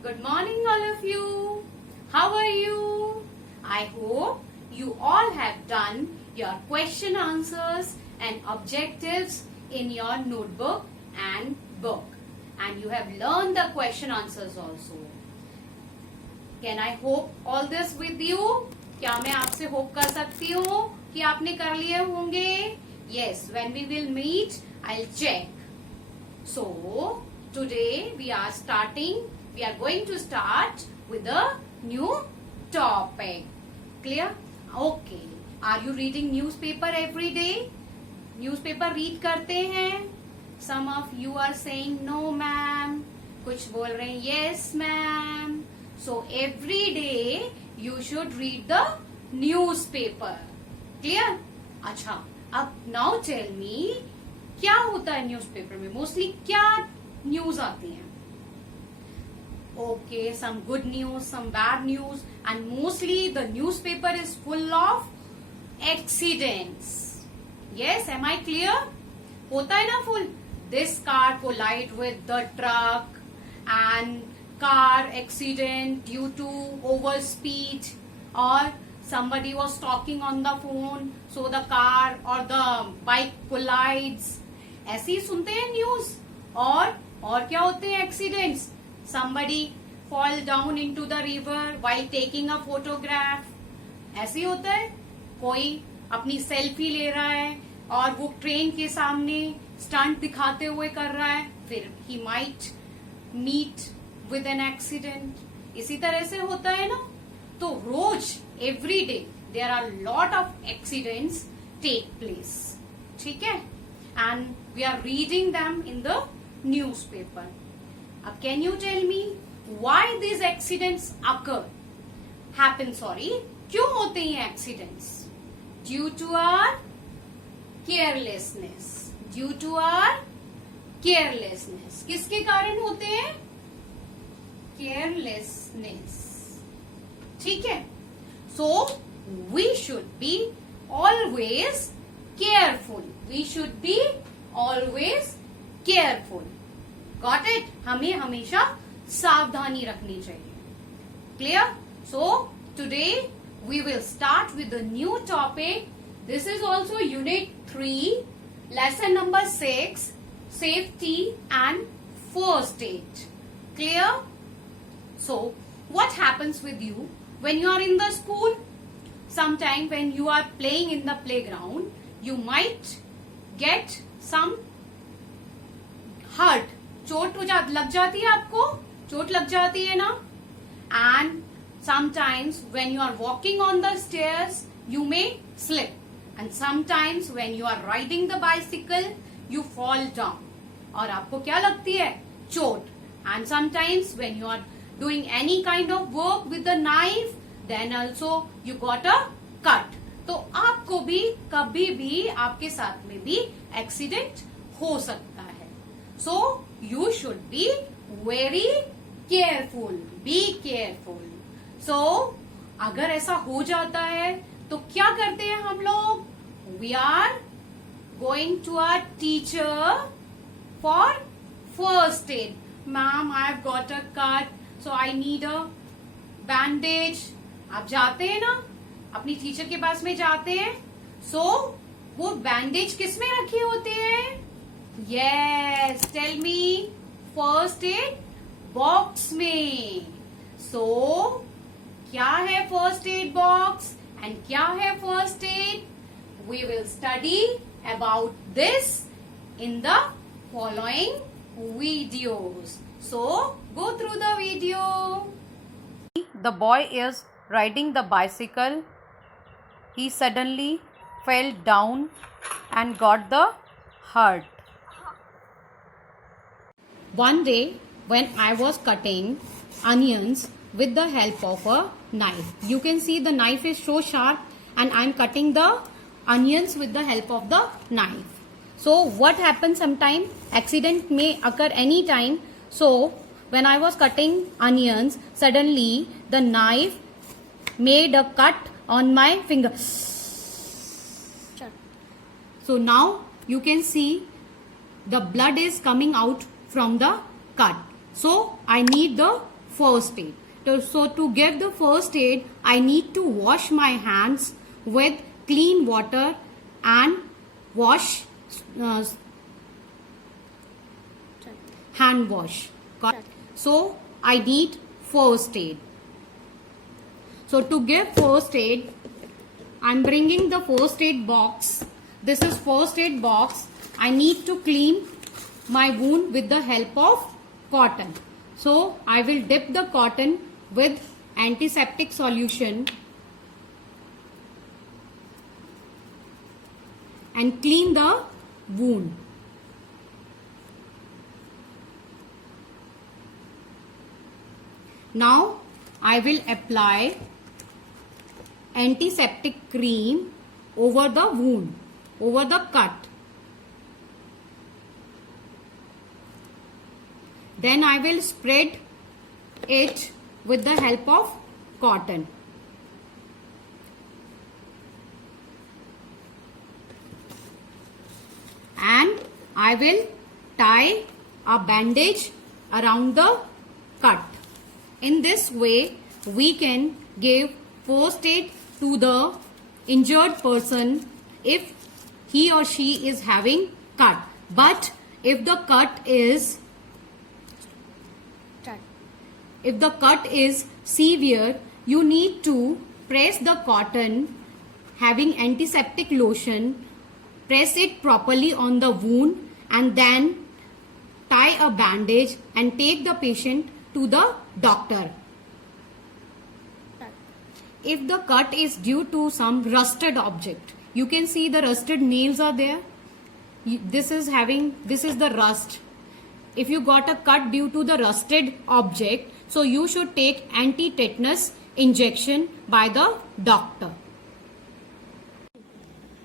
Good morning, all of you. How are you? I hope you all have done your question answers and objectives in your notebook and book. And you have learned the question answers also. Can I hope all this with you? क्या मैं आपसे hope कर सकती हूँ कि आपने कर लिए होंगे? Yes, when we will meet, I'll check. So, today we are going to start with a new topic. Clear? Okay. Are you reading newspaper every day? Newspaper read करते हैं? Some of you are saying no ma'am. कुछ बोल रहे हैं yes ma'am. So every day you should read the newspaper. Clear? अच्छा. अब now tell me क्या होता है न्यूज़पेपर में? मोस्टली क्या न्यूज आती हैं? Okay, some good news, some bad news, and mostly the newspaper is full of accidents. Yes, am I clear? होता है ना full? This car collide with the truck and car accident due to overspeed, or somebody was talking on the phone, so the car or the bike collides. ऐसे ही सुनते हैं news. और क्या होते हैं accidents? somebody fall down into the river while taking a photograph. ऐसे ही होता है. कोई अपनी सेल्फी ले रहा है और वो ट्रेन के सामने स्टंट दिखाते हुए कर रहा है, फिर he might meet with an accident. इसी तरह से होता है ना. तो रोज every day there are lot of accidents take place. ठीक है? And we are reading them in the newspaper. Can you tell me why these accidents happen? क्यों होते हैं accidents? Due to our carelessness. Due to our carelessness. किसके कारण होते हैं? Carelessness. ठीक है? So we should be always careful. We should be always careful. Got it? हमें हमेशा सावधानी रखनी चाहिए. Clear? So today we will start with a new topic. This is also Unit 3, Lesson number 6, Safety and First Aid. Clear? So what happens with you when you are in the school? Sometime when you are playing in the playground, you might get some hurt. चोट लग जाती है आपको? चोट लग जाती है ना? And sometimes when you are walking on the stairs, you may slip. And sometimes when you are riding the bicycle, you fall down. और आपको क्या लगती है? चोट. And sometimes when you are doing any kind of work with the knife, then also you got a cut. तो आपको भी कभी भी आपके साथ में भी एक्सीडेंट हो सकता है. So you should be very careful. Be careful. So अगर ऐसा हो जाता है तो क्या करते हैं हम लोग? We are going to our teacher for first aid. Ma'am, I've got a cut, so I need a bandage. आप जाते हैं ना, अपनी टीचर के पास में जाते हैं. So वो बैंडेज किस में रखी होती है? Yes, tell me. First aid box में. So क्या है फर्स्ट एड बॉक्स एंड क्या है first aid? We will study about this in the following videos. So go through the video. The boy is riding the bicycle. He suddenly fell down and got the hurt. One day when I was cutting onions with the help of a knife. You can see the knife is so sharp and I am cutting the onions with the help of the knife. So what happens sometimes? Accident may occur any time. So when I was cutting onions, suddenly the knife made a cut on my finger. So now you can see the blood is coming out from the cut. So I need the first aid. So to give the first aid, I need to wash my hands with clean water and wash hand wash. So I need first aid. So to give first aid, I'm bringing the first aid box. This is first aid box. I need to clean my wound with the help of cotton. So I will dip the cotton with antiseptic solution and clean the wound. Now I will apply antiseptic cream over the wound, over the cut. Then I will spread it with the help of cotton. And I will tie a bandage around the cut. In this way, we can give first aid to the injured person if he or she is having cut. But if the cut is severe, you need to press the cotton having antiseptic lotion, press it properly on the wound and then tie a bandage and take the patient to the doctor. If the cut is due to some rusted object, you can see the rusted nails are there. This is the rust. If you got a cut due to the rusted object, so you should take anti-tetanus injection by the doctor.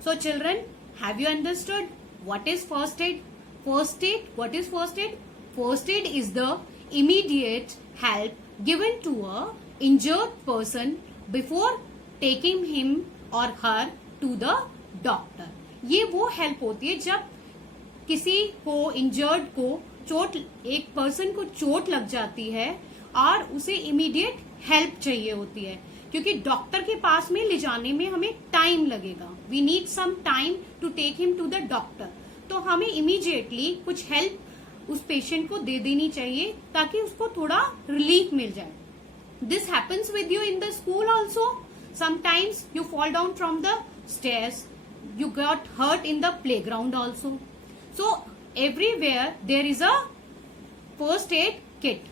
So children, have you understood what is first aid? First aid, what is first aid? First aid is the immediate help given to a injured person before taking him or her to the doctor. ये वो help होती है जब किसी को injured को एक person को चोट लग जाती है और उसे इमीडिएट हेल्प चाहिए होती है, क्योंकि डॉक्टर के पास में ले जाने में हमें टाइम लगेगा. We need some time to take him to the doctor. तो हमें इमीडिएटली कुछ हेल्प उस पेशेंट को दे देनी चाहिए ताकि उसको थोड़ा रिलीफ मिल जाए. This happens with you in the school also. Sometimes you fall down from the stairs, you got hurt in the playground also. So everywhere there is a first aid kit.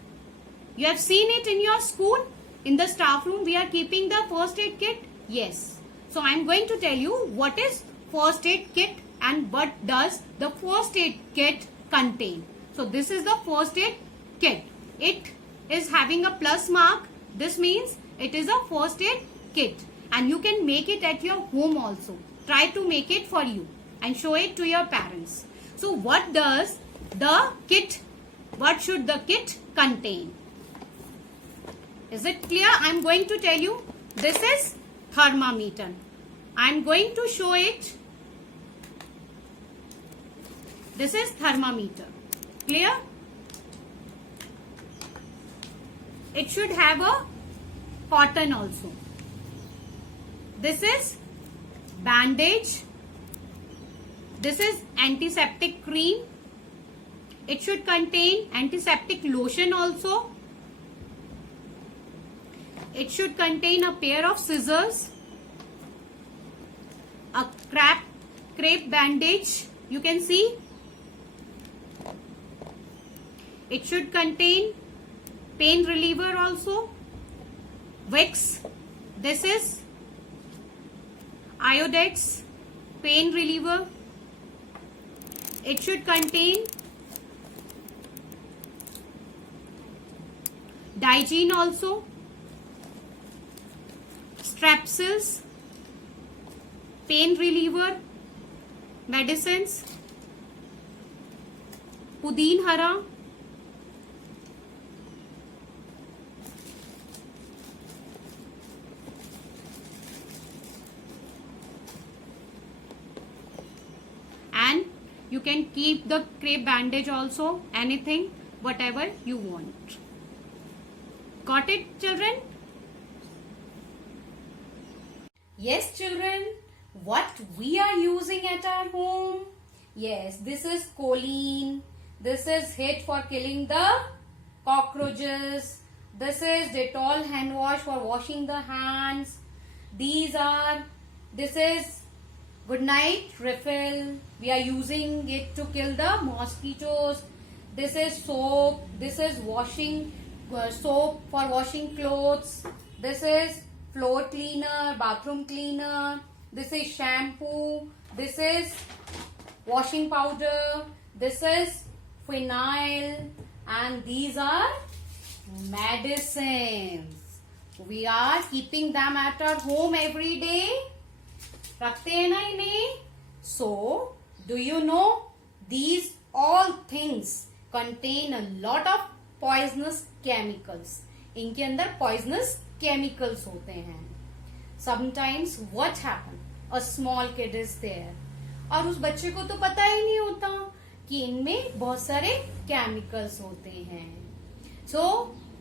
You have seen it in your school. In the staff room we are keeping the first aid kit. Yes. So I am going to tell you what is first aid kit and what does the first aid kit contain. So this is the first aid kit. It is having a plus mark. This means it is a first aid kit and you can make it at your home also. Try to make it for you and show it to your parents. So what does the kit, what should the kit contain? Is it clear? I am going to tell you. This is thermometer. I am going to show it. This is thermometer. Clear? It should have a cotton also. This is bandage. This is antiseptic cream. It should contain antiseptic lotion also. It should contain a pair of scissors, a crepe bandage, you can see. It should contain pain reliever also, Vicks. This is Iodex pain reliever. It should contain Digene also, Strepsils, pain reliever, medicines, Pudin Hara, and you can keep the crepe bandage also, anything, whatever you want. Got it, children? Yes, children. What we are using at our home? Yes, this is choline. This is hit for killing the cockroaches. This is Dettol hand wash for washing the hands. This is good night refill. We are using it to kill the mosquitoes. This is soap. This is washing soap for washing clothes. This is floor cleaner, bathroom cleaner. This is shampoo. This is washing powder. This is phenyl. And these are medicines. We are keeping them at our home every day. रखते हैं ना इन्हें? So, do you know these all things contain a lot of poisonous chemicals. इनके अंदर poisonous chemicals होते हैं. Sometimes what happen? A small kid is there. और उस बच्चे को तो पता ही नहीं होता कि इनमें बहुत सारे chemicals होते हैं. So,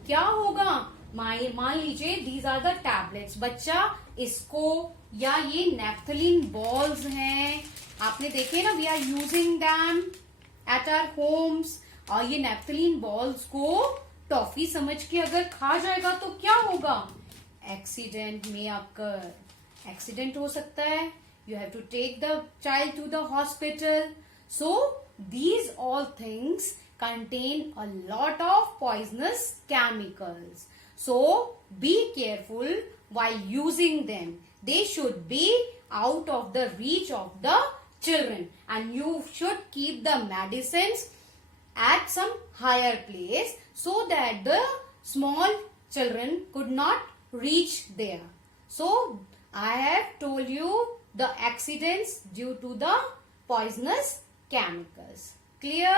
क्या होगा? मान लीजिए these are the tablets. बच्चा इसको या ये नेफ्थलीन बॉल्स हैं, आपने देखे ना, we are using them at our homes. और ये नेफ्थलीन बॉल्स को टॉफी समझ के अगर खा जाएगा तो क्या होगा? एक्सीडेंट में अकर, एक्सीडेंट हो सकता है. You have to take the child to the hospital. So these all things contain a lot of poisonous chemicals. So be careful while using them. They should be out of the reach of the children, and you should keep the medicines at some higher place so that the small children could not reach there. So I have told you the accidents due to the poisonous chemicals. Clear?